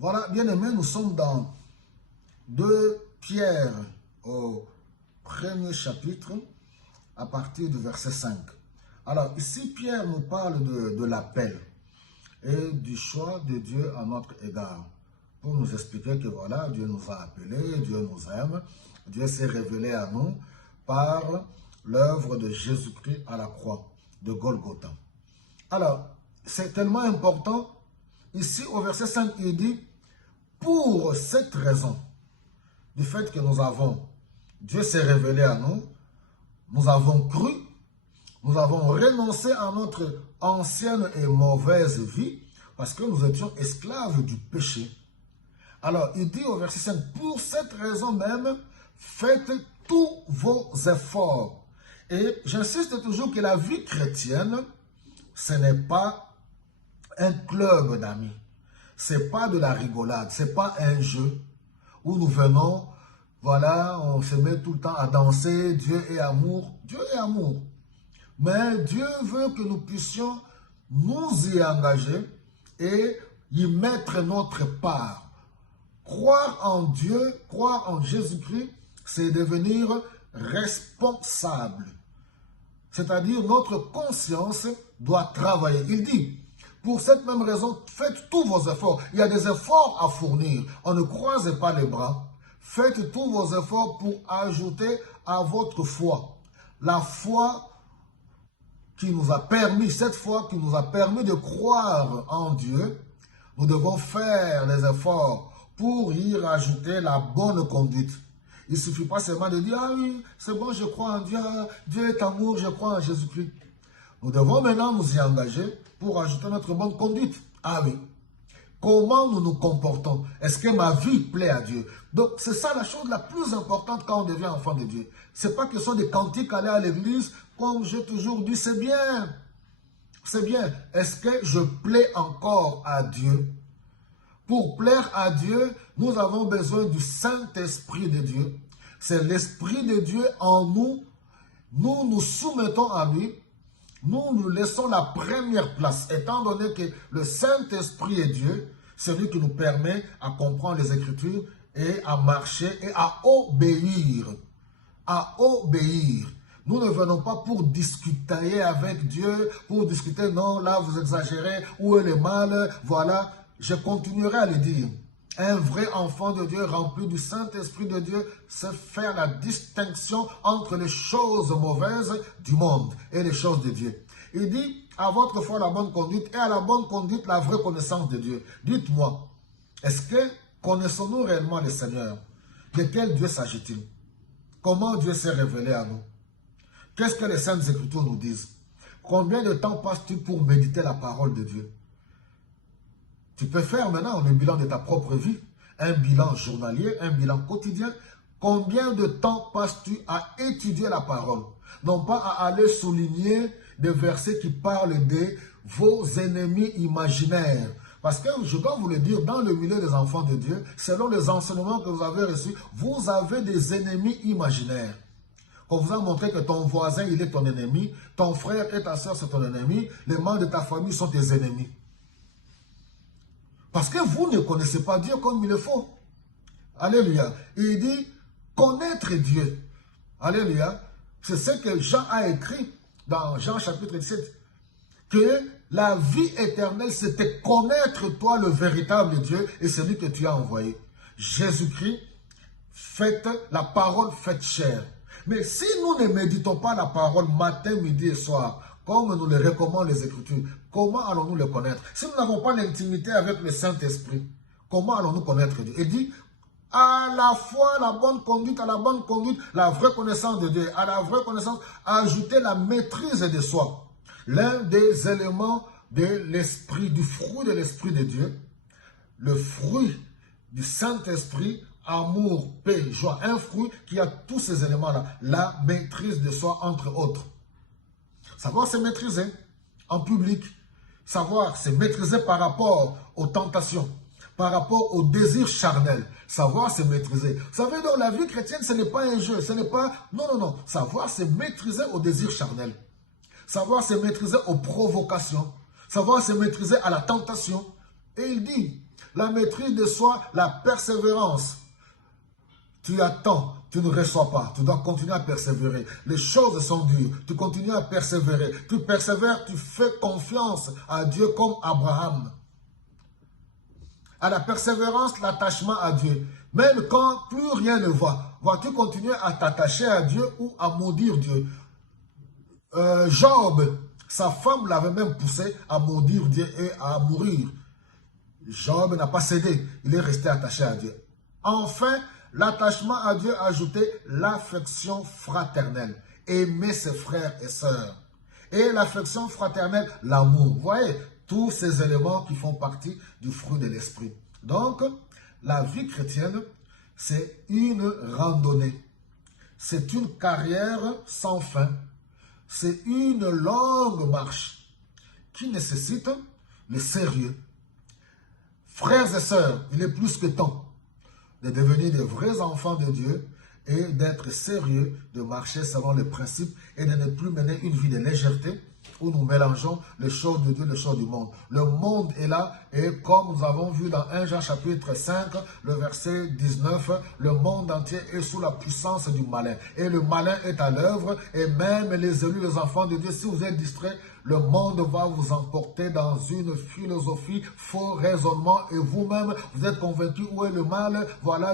Voilà, bien aimés, nous sommes dans 2 Pierre au premier chapitre à partir du verset 5. Alors ici, Pierre nous parle de l'appel et du choix de Dieu à notre égard. Pour nous expliquer que voilà, Dieu nous a appelés, Dieu nous aime, Dieu s'est révélé à nous par l'œuvre de Jésus-Christ à la croix de Golgotha. Alors, c'est tellement important. Ici, au verset 5, il dit, pour cette raison, du fait que Dieu s'est révélé à nous, nous avons cru, nous avons renoncé à notre ancienne et mauvaise vie, parce que nous étions esclaves du péché. Alors, il dit au verset 5, pour cette raison même, faites tous vos efforts. Et j'insiste toujours que la vie chrétienne, ce n'est pas un club d'amis. Ce n'est pas de la rigolade, ce n'est pas un jeu où nous venons, voilà, on se met tout le temps à danser, Dieu est amour. Dieu est amour. Mais Dieu veut que nous puissions nous y engager et y mettre notre part. Croire en Dieu, croire en Jésus-Christ, c'est devenir responsable. C'est-à-dire notre conscience doit travailler. Il dit, pour cette même raison, faites tous vos efforts. Il y a des efforts à fournir. On ne croise pas les bras. Faites tous vos efforts pour ajouter à votre foi. La foi qui nous a permis, cette foi qui nous a permis de croire en Dieu, nous devons faire des efforts pour y rajouter la bonne conduite. Il ne suffit pas seulement de dire, ah oui, c'est bon, je crois en Dieu, Dieu est amour, je crois en Jésus-Christ. Nous devons maintenant nous y engager pour ajouter notre bonne conduite. Ah oui. Comment nous nous comportons? Est-ce que ma vie plaît à Dieu? Donc, c'est ça la chose la plus importante quand on devient enfant de Dieu. Ce n'est pas que ce sont des cantiques aller à l'église, comme j'ai toujours dit, c'est bien. C'est bien. Est-ce que je plais encore à Dieu? Pour plaire à Dieu, nous avons besoin du Saint-Esprit de Dieu. C'est l'Esprit de Dieu en nous. Nous nous soumettons à lui. Nous nous laissons la première place. Étant donné que le Saint-Esprit est Dieu, c'est lui qui nous permet à comprendre les Écritures et à marcher et à obéir. À obéir. Nous ne venons pas pour discuter avec Dieu, pour discuter, non, là vous exagérez, où est le mal, voilà. Je continuerai à le dire. Un vrai enfant de Dieu rempli du Saint-Esprit de Dieu sait faire la distinction entre les choses mauvaises du monde et les choses de Dieu. Il dit, à votre foi la bonne conduite et à la bonne conduite la vraie connaissance de Dieu. Dites-moi, est-ce que connaissons-nous réellement le Seigneur? De quel Dieu s'agit-il? Comment Dieu s'est révélé à nous? Qu'est-ce que les Saintes Écritures nous disent? Combien de temps passes-tu pour méditer la parole de Dieu? Tu peux faire maintenant le bilan de ta propre vie, un bilan journalier, un bilan quotidien. Combien de temps passes-tu à étudier la parole? Non pas à aller souligner des versets qui parlent de vos ennemis imaginaires. Parce que je dois vous le dire, dans le milieu des enfants de Dieu, selon les enseignements que vous avez reçus, vous avez des ennemis imaginaires. On vous a montré que ton voisin, il est ton ennemi, ton frère et ta soeur, c'est ton ennemi, les membres de ta famille sont tes ennemis. Parce que vous ne connaissez pas Dieu comme il le faut. Alléluia. Il dit, connaître Dieu. Alléluia. C'est ce que Jean a écrit dans Jean chapitre 17. Que la vie éternelle, c'était connaître toi le véritable Dieu et celui que tu as envoyé. Jésus-Christ, la parole faite chair. Mais si nous ne méditons pas la parole matin, midi et soir, comme nous le recommandent les Écritures, comment allons-nous le connaître? Si nous n'avons pas l'intimité avec le Saint-Esprit, comment allons-nous connaître Dieu? Il dit, à la fois la bonne conduite, à la bonne conduite, la vraie connaissance de Dieu, à la vraie connaissance, ajouter la maîtrise de soi. L'un des éléments de l'esprit, du fruit de l'Esprit de Dieu, le fruit du Saint-Esprit, amour, paix, joie, un fruit qui a tous ces éléments-là, la maîtrise de soi entre autres. Savoir se maîtriser en public, savoir se maîtriser par rapport aux tentations, par rapport aux désirs charnels, savoir se maîtriser. Vous savez, dans la vie chrétienne, ce n'est pas un jeu, ce n'est pas... Non, non, non. Savoir se maîtriser aux désirs charnels, savoir se maîtriser aux provocations, savoir se maîtriser à la tentation. Et il dit, La maîtrise de soi, la persévérance. Tu attends, tu ne reçois pas. Tu dois continuer à persévérer. Les choses sont dures. Tu continues à persévérer. Tu persévères, tu fais confiance à Dieu comme Abraham. À la persévérance, l'attachement à Dieu. Même quand plus rien ne va, vas-tu continuer à t'attacher à Dieu ou à maudire Dieu? Job, sa femme l'avait même poussé à maudire Dieu et à mourir. Job n'a pas cédé, il est resté attaché à Dieu. Enfin, l'attachement à Dieu a ajouté l'affection fraternelle. Aimer ses frères et sœurs. Et l'affection fraternelle, l'amour. Vous voyez, tous ces éléments qui font partie du fruit de l'esprit. Donc, la vie chrétienne, c'est une randonnée. C'est une carrière sans fin. C'est une longue marche qui nécessite le sérieux. Frères et sœurs, il est plus que temps de devenir des vrais enfants de Dieu et d'être sérieux, de marcher selon les principes et de ne plus mener une vie de légèreté où nous mélangeons les choses de Dieu et les choses du monde. Le monde est là et comme nous avons vu dans 1 Jean chapitre 5, le verset 19, le monde entier est sous la puissance du malin. Et le malin est à l'œuvre et même les élus, les enfants de Dieu, si vous êtes distraits, le monde va vous emporter dans une philosophie, faux raisonnement et vous-même, vous êtes convaincu où est le mal, voilà